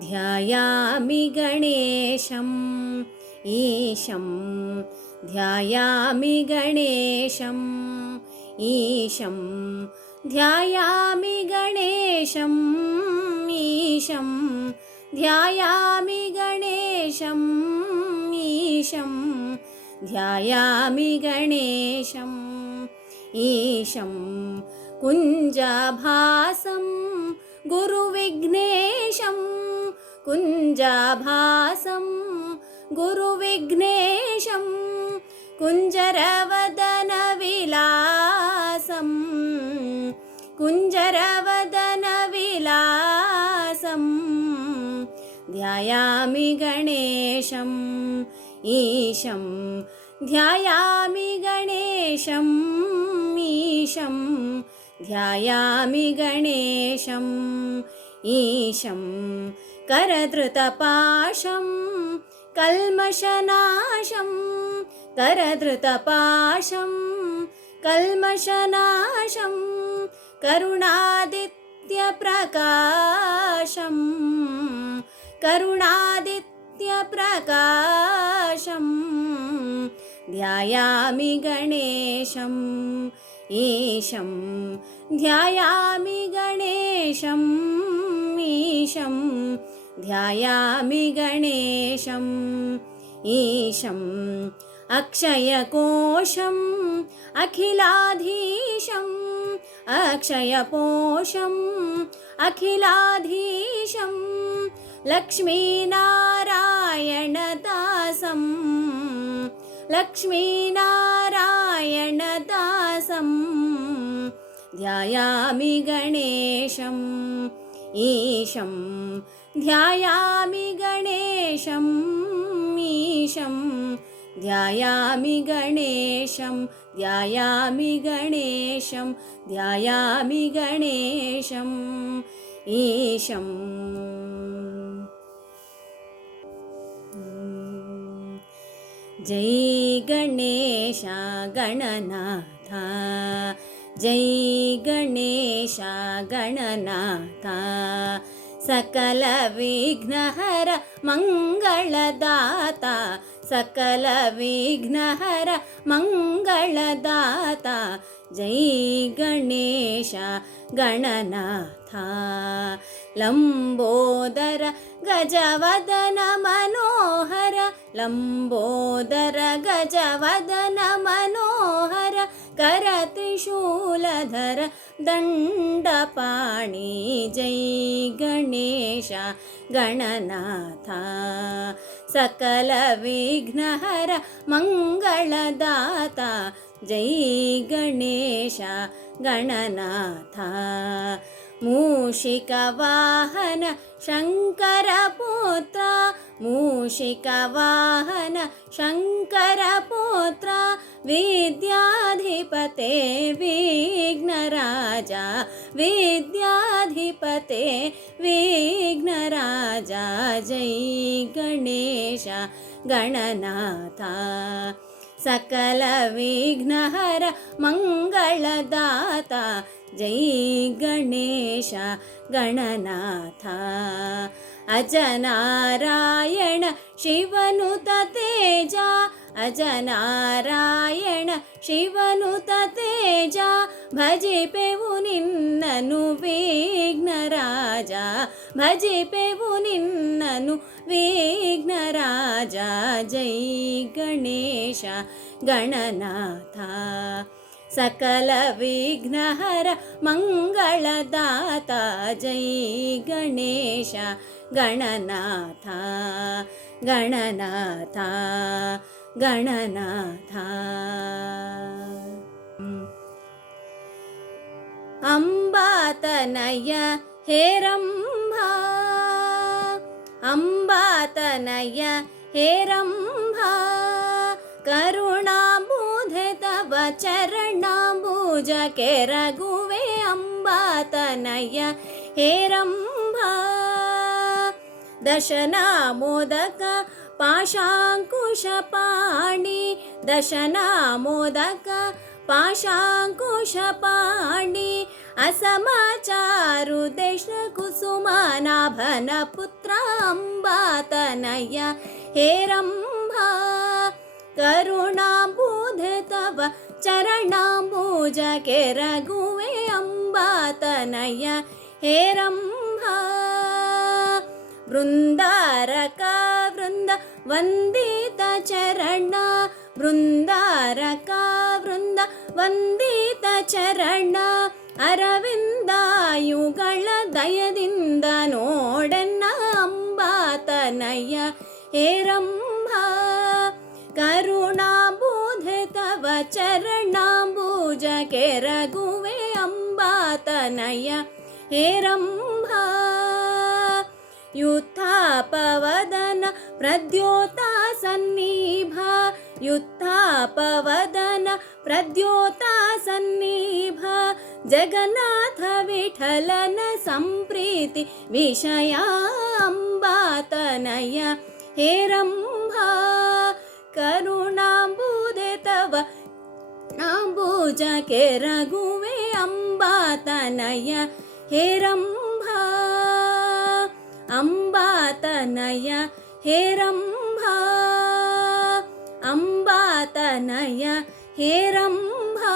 ध्यायामि गणेशम् ईशं ध्यायामि गणेशम् ईशं ध्यायामि गणेशम् ईशं ध्यायामि गणेशम् ईशं ध्यायामि गणेशम् ईशं कुञ्जाभासं गुरुविघ्नेशं कुञ्जाभासं गुरुविघ्नेशं कुञ्जरवदनविलासं कुञ्जरवदनविलासं ध्यायामि गणेशम् ईशं ध्यायामि गणेशम् ईशं ध्यायामि गणेशम् ईशं करधृतपाशं कल्मषनाशं करधृतपाशं कल्मषनाशं करुणादित्यप्रकाशं करुणादित्यप्रकाशं ध्यायामि गणेशम् ईशं ध्यायामि गणेशम् ईशं ध्यायामि गणेशम् ईशं अक्षयकोशं अखिलाधीशम् अक्षयकोशं अखिलाधीशं लक्ष्मीनारायणदासं लक्ष्मीनारायणदासं ध्यायामि गणेशम् ईशं ध्यायामि गणेशम् ईशं ध्यायामि गणेशं ध्यायामि गणेशं ध्यायामि गणेशम् ईशं जय गणेश गणनाथ जय गणेश गणनाथ सकल विघ्नहर मंगलदाता सकल विघ्नहर मंगलदाता जय गणेश गणनाथ लंबोदर गजवदन मनोहर लंबोदर गजवदन मनोहर करत्रिशूलधर दंडपाणि जय गणेश गणनाथ सकल विघ्नहर मंगलदाता जय गणेश गणनाथ मूषिकवाहन शङ्करपुत्र मूषिकवाहन शङ्करपुत्र विद्याधिपते विघ्नराजा विद्याधिपते विघ्नराजा जय गणेश गणनाथ सकल विघ्नहर मंगलदाता जय गणेश गणनाथ अजनारायण शिवनुत तेजा अजनारायण शिवनुत तेजा भजिपेवु निन्ननु विघ्नराजा भजिपेवु निन्ननु विघ्नराजा जय गणेश गणनाथ सकल विघ्नहर मंगलदाता जय गणेश गणनाथ गणनाथ गणनाथ अंबातनय हेरंभा अंबातनय हेरंभा करुणाबुधे तव चरणाम्बुज केरगुवे अंबातनय हेरंभा दशनामोदक पाशाङ्कुशपाणि दशनामोदक पाशाङ्कुशपाणि असमाचारु देश कुसुमानाभन पुत्र अम्बातनय हे रम्भा करुणाबुधे तव चरणाम्बुज केरगुवे अम्बातनय हे रम्भा वृन्दारक वृन्द वन्दित चरण वृन्दारक वृन्द ವಂದಿತ ಚರಣ ಅರವಿಂದಾಯುಗಳ ದಯದಿಂದ ನೋಡೆನ್ನ ಅಂಬಾತನಯ್ಯ ಹೇ ರಂಭಾ ಕರುಣಾಬುಧೆ ತವ ಚರಣಾಂಬುಜ ಕೆರಗುವೆ ಅಂಬಾತನಯ್ಯ ಹೇ ರಂಭಾ ಯುತ್ಥಾಪವದನ ಪ್ರದ್ಯೋತ ಸನ್ನಿಭ ಯುತ್ಥಾಪವದನ ಪ್ರದ್ಯೋತ ಸನ್ನಿಭ ಜಗನ್ನಾಥ ವಿಠಲನ ಸಂಪ್ರೀತಿ ವಿಷಯ ಅಂಬಾತನಯ ಹೇ ರಂಭಾ ಕರುಣಾಂಬುಧೆ ತವ ನಾಂಬುಜ ಕೆರಗುವೆ ಅಂಬಾತನಯ ಹೇ ರಂಭಾ ಅಂಬಾತನಯ ಹೇ ರಂಭಾ ಅಂಬಾತನಯ ಹೇ ರಂಭಾ